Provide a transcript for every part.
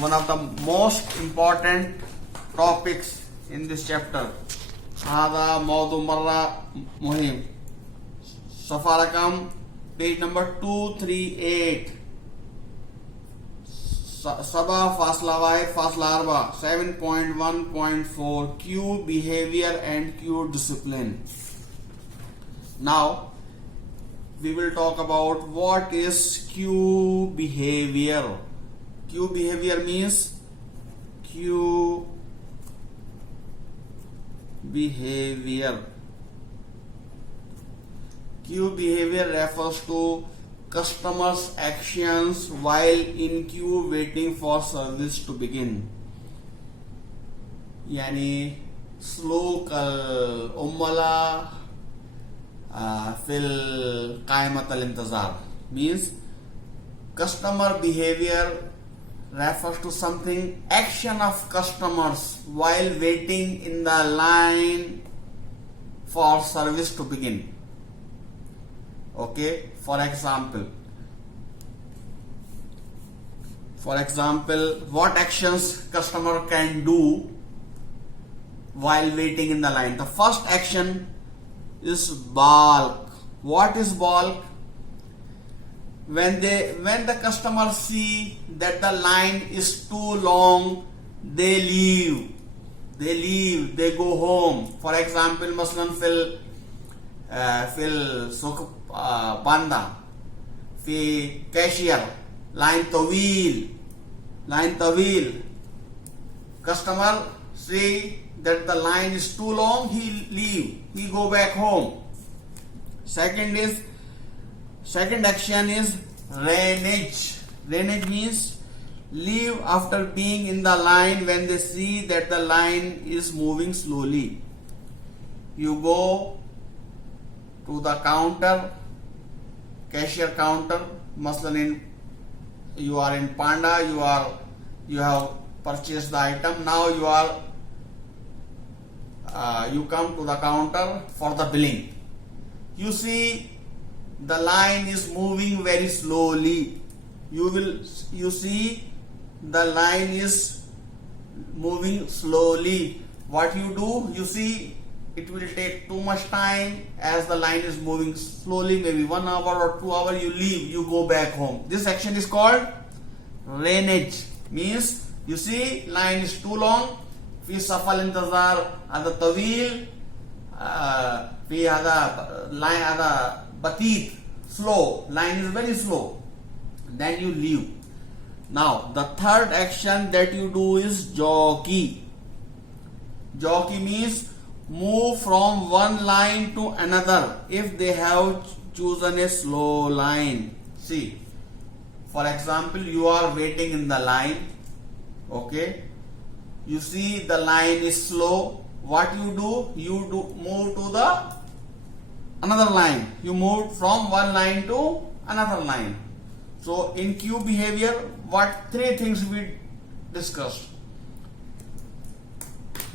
one of the most important topics in this chapter. هذا موضوع مرة مهم. صفحة رقم page number 238. 7.1.4 Q behavior and Q discipline. Now we will talk about what is Q behavior. Q behavior means Q behavior. Q behavior refers to customers' actions while in queue waiting for service to begin. यानी سلوك العملاء في قائمة الانتظار means customer behavior refers to something action of customers while waiting in the line for service to begin. Okay, for example, what actions customer can do while waiting in the line? The first action is bulk. What is bulk? When the customer see that the line is too long, they leave, they go home. For example, مثلا في السوق باندا في كاشير line طويل. Customer see that the line is too long, he leave, he go back home. Second action is ranage. Ranage means leave after being in the line when they see that the line is moving slowly. You go to the counter, cashier counter. Maslan you are in Panda, you have purchased the item. Now you come to the counter for the billing. You see the line is moving very slowly. You see the line is moving slowly. What you do? You see it will take too much time as the line is moving slowly, maybe 1 hour or 2 hours. You leave, you go back home. This action is called ranage. Means you see line is too long, في صف الانتظار هذا طويل، في هذا line هذا بطيء, slow, line is very slow, then you leave. Now the third action that you do is jockey. Jockey means move from one line to another if they have chosen a slow line. See, for example, you are waiting in the line. Okay, you see the line is slow. What you do? You move to the another line. You move from one line to another line. So in queue behavior, what three things we discussed?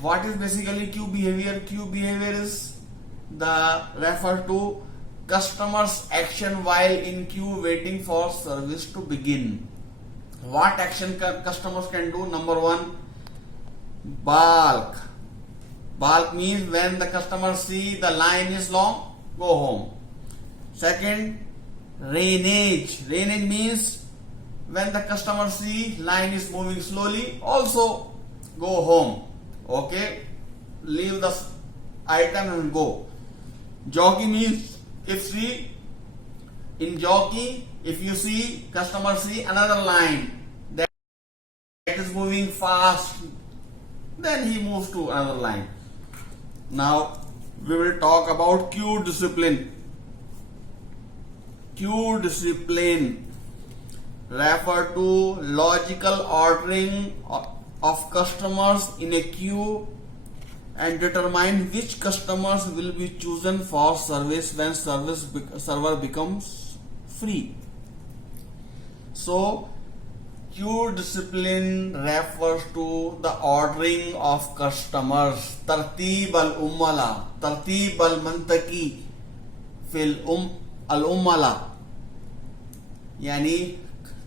What is basically queue behavior? Queue behavior is the refer to customers' action while in queue waiting for service to begin. What action customers can do? Number one, bulk. Bulk means when the customer see the line is long, go home. Second, ranage. Ranage means when the customer see line is moving slowly, also go home. Okay, leave the item and go. Jockey means if you see customer see another line that is moving fast, then he moves to another line. Now we will talk about queue discipline. Queue discipline refer to logical ordering of customers in a queue and determine which customers will be chosen for service when server becomes free. So queue discipline refers to the ordering of customers. Tartib al-ummala, tartib al-mantaki fil al-ummala. Yani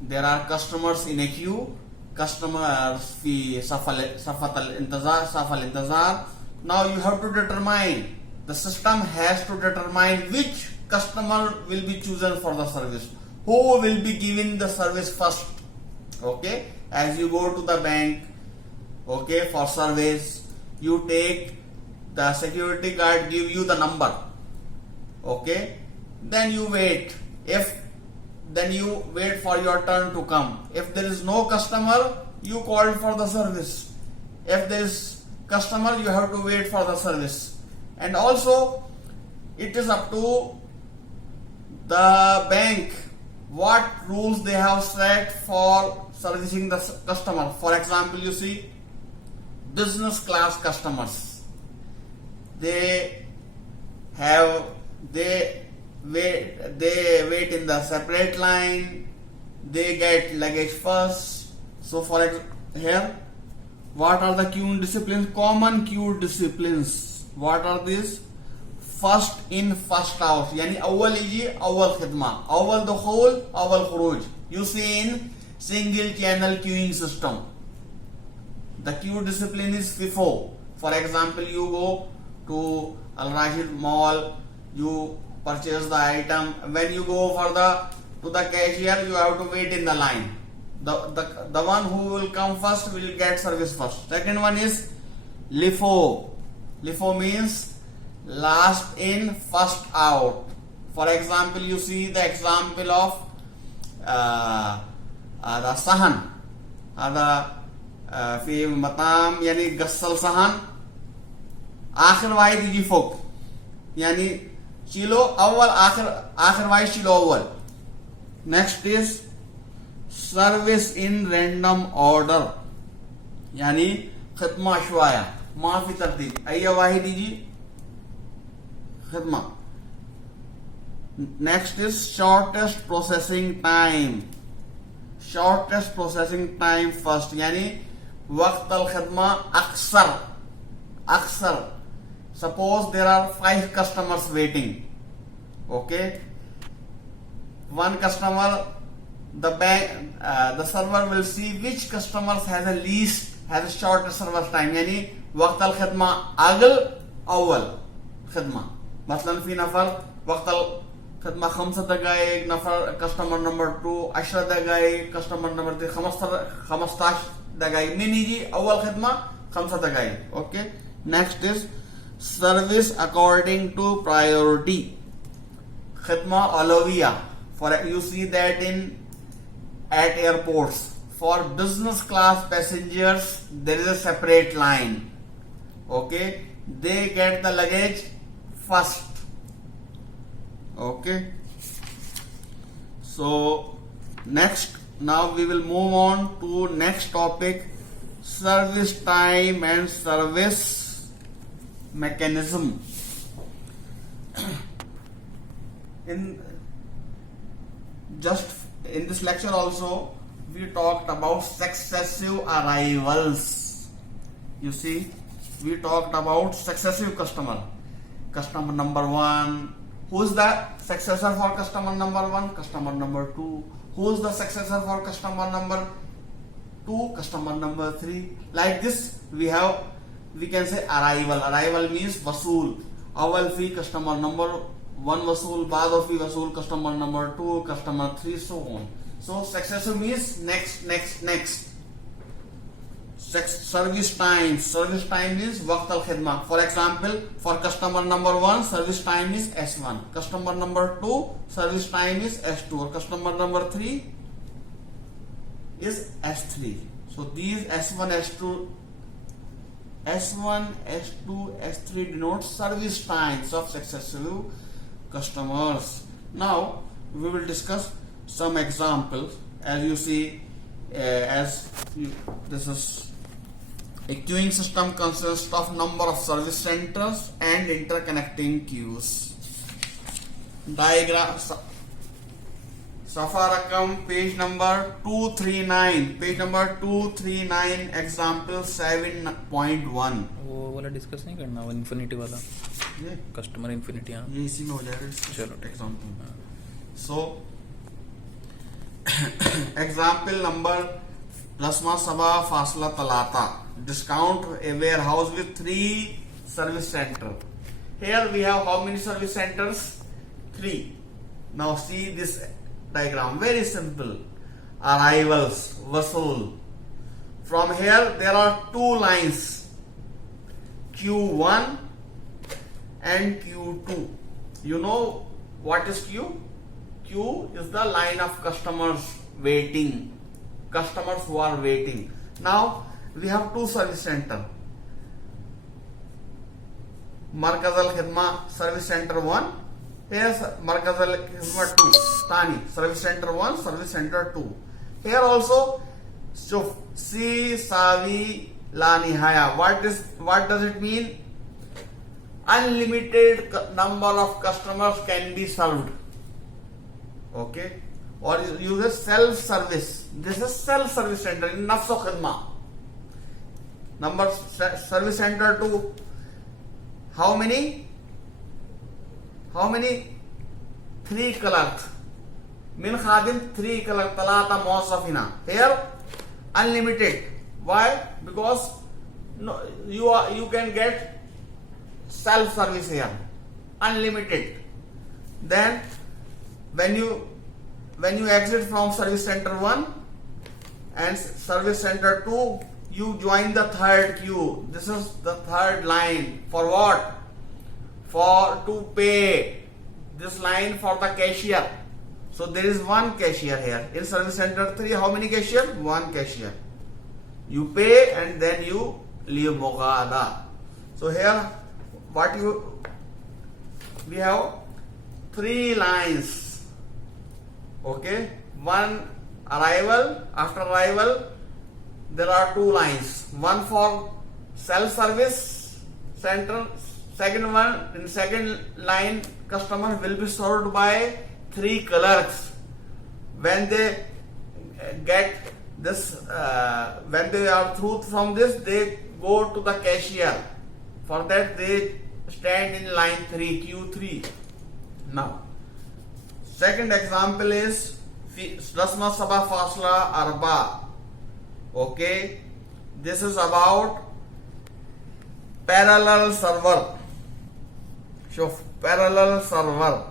there are customers in a queue customers fi safal intazar. Now you have to determine, the system has to determine which customer will be chosen for the service, who will be given the service first. Okay, as you go to the bank, okay, for service, you take the security guard, give you the number, okay, then you wait. Then you wait for your turn to come. If there is no customer, you call for the service. If there is customer, you have to wait for the service. And also, it is up to the bank what rules they have set for servicing the customer. For example, you see business class customers, they wait in the separate line, they get luggage first. So for here, what are the queuing disciplines? Common queue disciplines. What are these? First in, first out. Yani awwal iji, awwal khidma, awwal dukhul, awwal khuruj. You see in single channel queuing system, the queue discipline is FIFO. For example, you go to Al Rashid Mall, you purchase the item. When you go for to the cashier, you have to wait in the line. The one who will come first will get service first. Second one is LIFO. LIFO means last in, first out. For example, you see the example of the sahan, في मताम यानी गस्सल सहन आखिर वाहिद Yeezy फोक यानी चिलो अव्वल आखिर वाहिद चिलो अव्वल. Next is service in random order यानी खिदमा शुआया माफी तरतीब. अय्या वाहिद यजी खिदमा. Next is shortest processing time. Shortest processing time first यानी वक्त अल खिदमा अक्सर. Suppose there are 5 customers waiting. Okay, one customer, the server will see which customers has a shorter service time. यानी वक्त अल खिदमा अगल अव्वल खिदमा. मसलन फी नफर वक्त अल खिदमा 5 दक़ाइक़, नफर कस्टमर नंबर 2 10 दक़ाइक़, कस्टमर नंबर 3 15 दक़ाइक़. नहीं जी अव्वल खिदमा 5 दक़ाइक़. Okay. Next is service according to priority. Khidma Alawiya. For you see that at airports, for business class passengers there is a separate line. Okay, they get the luggage first. Okay. So next, now we will move on to next topic, service time and service mechanism. In this lecture also we talked about successive arrivals. You see, we talked about successive customer number 1. Who is the successor for customer number 1? Customer number 2. Who is the successor for customer number 2? Customer number 3. Like this we can say arrival means वसूल. अव्वल फी customer number 1 वसूल, बाद फी वसूल customer number 2, customer 3, so on. So successive means next. Service time means वक्त अल खिदमा. For example, for customer number 1 service time is S1, customer number 2 service time is S2, or customer number 3 is S3. So these S1, S2, S3 denotes service times of successive customers. Now we will discuss some examples. As you see, this is a queuing system consists of number of service centers and interconnecting queues. Diagram Safarakam page number 239. Page number 239 example 7.1. वो वाला discuss नहीं करना, वो infinity वाला, ये customer infinity. हाँ, ये इसी में हो जाएगा. चलो example. So example number Plasma Sabah Fasla Talata. Discount a warehouse with 3 service center. Here we have how many service centers? 3. Now see this diagram. Very simple. Arrivals, Vasool. From here there are 2 lines. Q1 and Q2. You know what is Q? Q is the line of customers waiting. Customers who are waiting. Now we have 2 service center. Markaz Al Khidma Service Center 1. Here Markaz Al Khidma 2. Thani Service Center 1, Service Center 2. Here also Shuf Si Savi La Nihaya. What does it mean? Unlimited number of customers can be served. Okay, or use a self service. This is self service center in Nafs o Khidma. Number service center 2. How many? 3 clerks. Min khadim 3 clerks. Talata Mawsafina. Here unlimited. Why? Because no, you can get self service here, unlimited. Then when you exit from service center 1 and service center 2, you join the third queue. This is the third line. For what? For to pay. This line for the cashier. So there is 1 cashier here. In service center 3, how many cashier? 1 cashier. You pay and then you leave Muqada. So here we have 3 lines. Okay, 1 arrival. After arrival there are 2 lines. 1 for self service center. Second one, in second line, customer will be served by 3 clerks. When they get this, when they are through from this, they go to the cashier. For that they stand in line 3, Q3. Now, second example is Rasma Sabah Fasla Arba. Okay, this is about parallel server. So parallel server.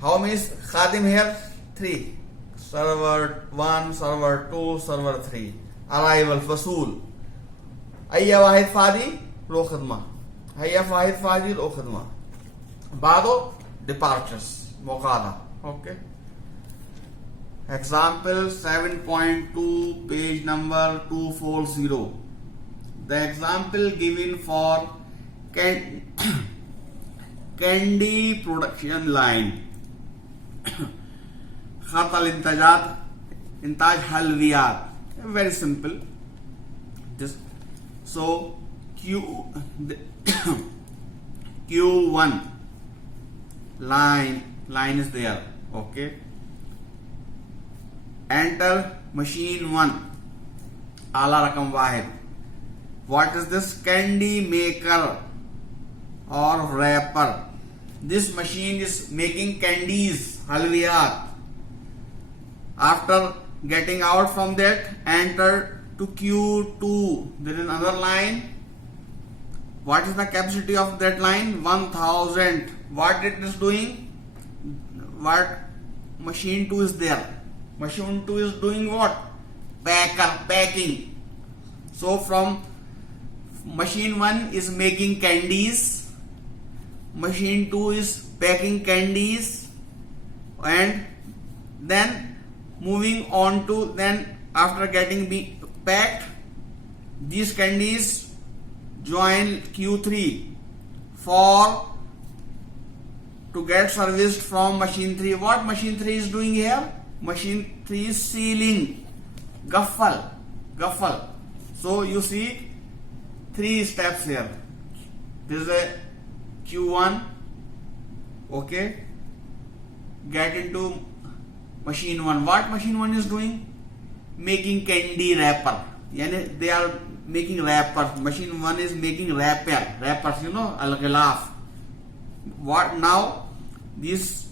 How many khadim here? 3. Server 1, server 2, server 3. Arrival, Fasool. Ayya Wahid Fadi, Lo Khidma. Ayya Wahid Fadi, Lo Khidma. Bado, departures, Muqada. Okay. Example 7.2, page number 240. The example given for candy production line. Khat al Intaj Halwiyat. Very simple. So Q1 line is there. Okay. Enter machine 1. Ala Rakam Wahid. What is this? Candy maker or wrapper. This machine is making candies, halwiyat. After getting out from that, enter to Q2. There is another line. What is the capacity of that line? 1000. What it is doing? What machine 2 is there? Machine 2 is doing what? Packing. So from machine 1 is making candies, machine 2 is packing candies, and then moving on to, then after getting packed, these candies join Q3 for to get serviced from machine 3. What machine 3 is doing here? Machine 3 is sealing, guffal. So you see 3 steps here. This is a Q1. Okay, get into machine 1. What machine 1 is doing? Making candy wrapper. Yani they are making wrappers. Machine 1 is making wrappers, you know, al-ghilaf. What now? This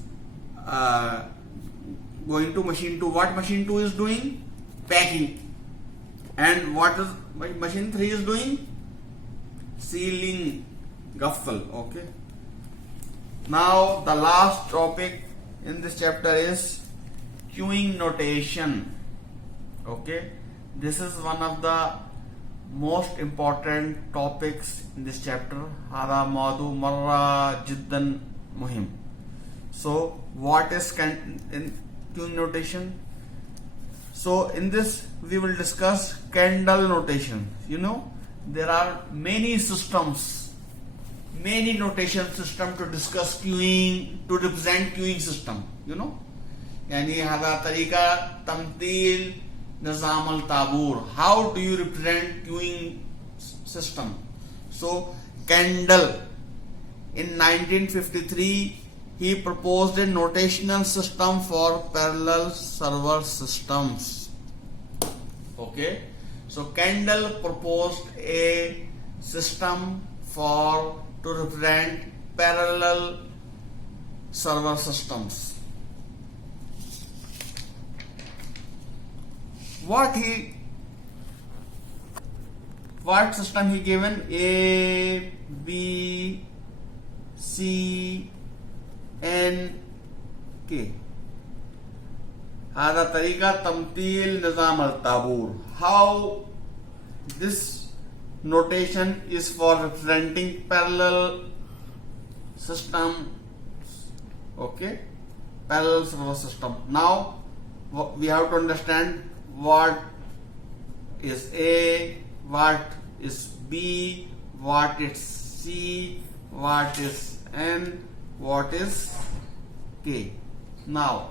going to machine 2. What machine 2 is doing? packing. And what is machine 3 is doing? Sealing, gaffel. Okay. Now the last topic in this chapter is queuing notation. Okay, this is one of the most important topics in this chapter. هذا موضوع مرة جدا مهم. So what is in queuing notation? So in this we will discuss candle notation. You know, there are many systems, many notation system to discuss queuing, to represent queuing system. You know, यानी هذا طريقة تمثيل نظام الطابور. How do you represent queuing system? So Kendall in 1953 he proposed a notational system for parallel server systems. Okay, so Kendall proposed a system to represent parallel server systems. What system he given? A, B, C, N, K. هذا طريقة تمثيل نظام الطابور. How this notation is for representing parallel system. Okay, parallel server system. Now we have to understand what is A, what is B, what is C, what is N, what is K. Now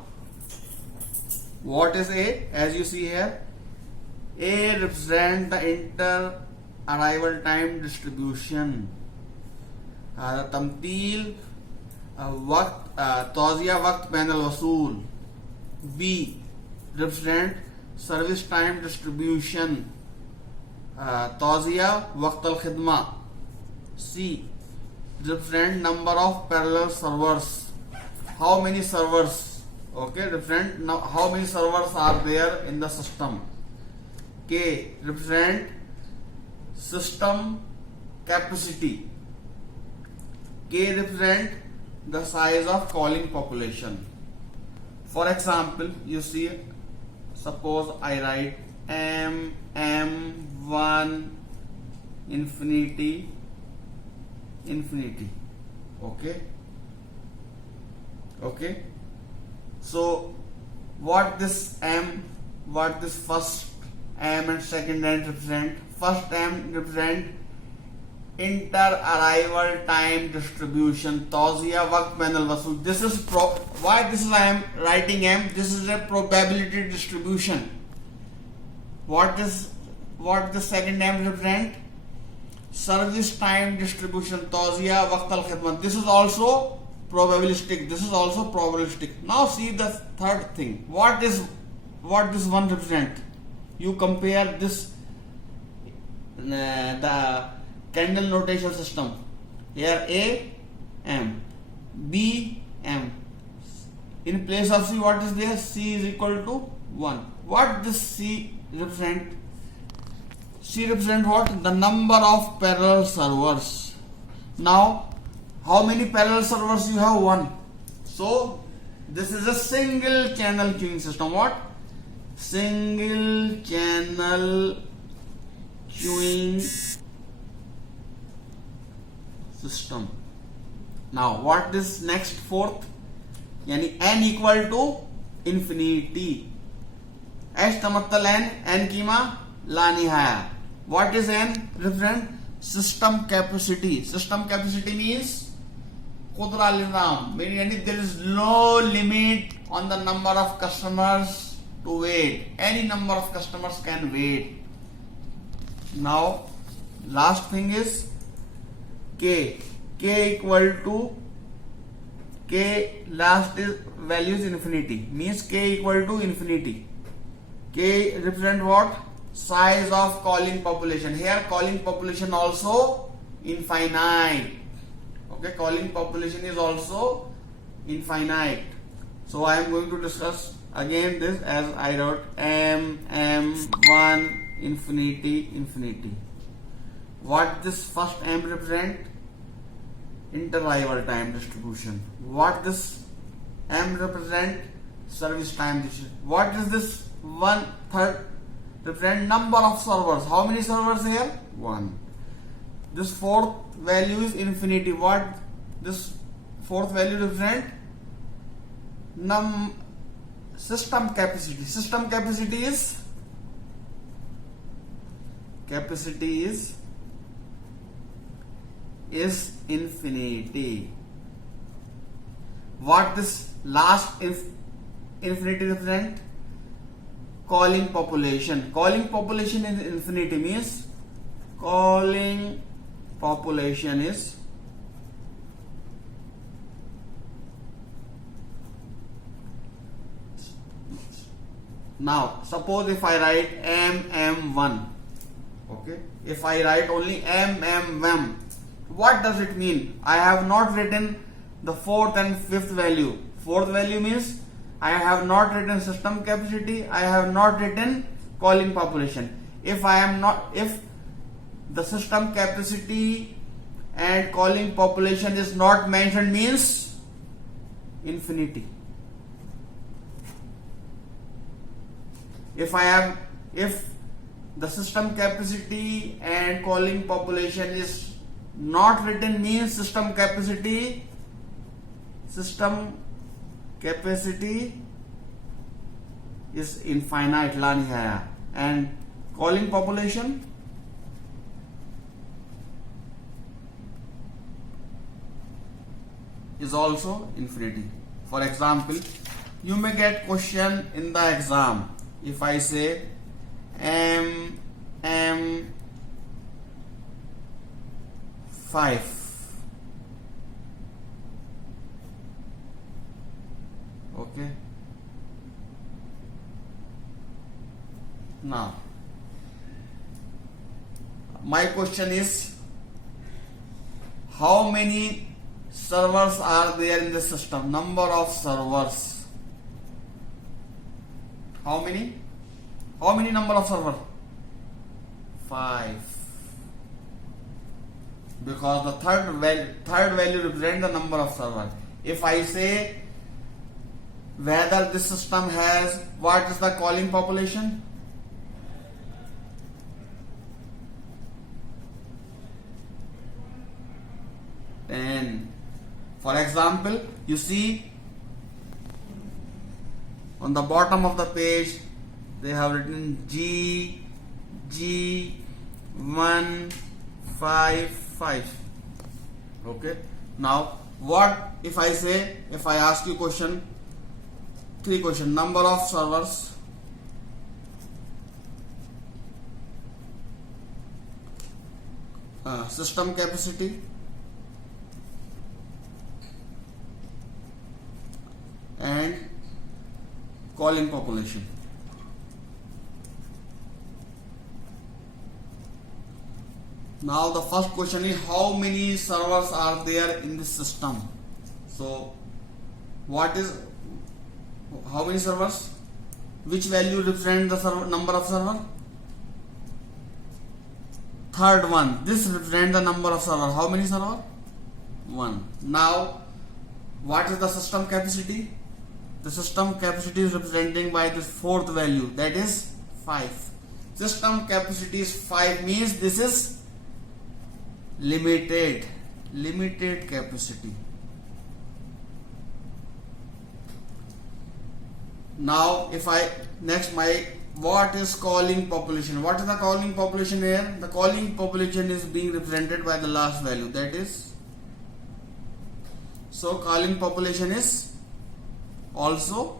what is A? As you see here, A represents the inter arrival time distribution. तमतील वक्त तौजिया वक्त ban अल वसूल. B represent service time distribution. तौजिया वक्त अल खिदमा. C represent number of parallel servers. How many servers? Okay, represent now how many servers are there in the system. K represent system capacity. K represent the size of calling population. For example, you see, suppose I write M1 infinity. Okay. So what this first M and second M represent? First M represent inter arrival time distribution. Tawziya waqt bain al wasul. This is why this is I am writing M. This is a probability distribution. What the second M represent? Service time distribution. Tawziya waqt al khidmat. This is also probabilistic. Now see the third thing. What this one represent? You compare this the Kendall notation system. Here A M, B M. In place of C, what is there? C is equal to 1. What this C represent? C represent what? The number of parallel servers. Now how many parallel servers you have? 1. So this is a single channel queuing system. What? Single channel queuing system. Now what is next? Fourth, यानी n equal to infinity. H तमत्तल n keema La Nihaya. What is n? Represent system capacity. System capacity means Qudra al-Nizam, meaning there is no limit on the number of customers to wait. Any number of customers can wait. Now last thing is K. K equal to K last is value is infinity, means K equal to infinity. K represent what? Size of calling population. Here calling population also infinite. Okay, calling population is also infinite. So I am going to discuss again this as I wrote m1 infinity infinity. What this first m represent? Interarrival time distribution. What this m represent? Service time distribution. What is this 1/3 represent? Number of servers. How many servers here? 1. This fourth value is infinity. What this fourth value represent? System capacity. System capacity is infinity. What this last infinity represent? Calling population. Calling population is infinity, means calling population is now suppose if I write mm1, okay, if I write only mm1, what does it mean? I have not written the fourth and fifth value. Fourth value means I have not written system capacity, I have not written calling population. If the system capacity and calling population is not mentioned, means infinity. If the system capacity and calling population is not written, means system capacity is infinite, ला नहीं आया, and calling population is also infinity. For example, you may get question in the exam. If I say M5, okay, now my question is, how many servers are there in the system? Number of servers. How many number of servers? 5. Because the third value represents the number of servers. If I say whether this system has, what is the calling population? Ten. For example, you see on the bottom of the page they have written G155. Okay, now what if I say, if I ask you question, 3 question, number of servers, system capacity, and calling population. Now the first question is, how many servers are there in this system? So what is, how many servers? Which value represents the number of servers? Third one. This represents the number of servers. How many servers? 1. Now what is the system capacity? The system capacity is represented by this fourth value, that is 5. System capacity is 5, means this is limited capacity. Now if I what is calling population? What is the calling population here? The calling population is being represented by the last value, that is, so calling population is also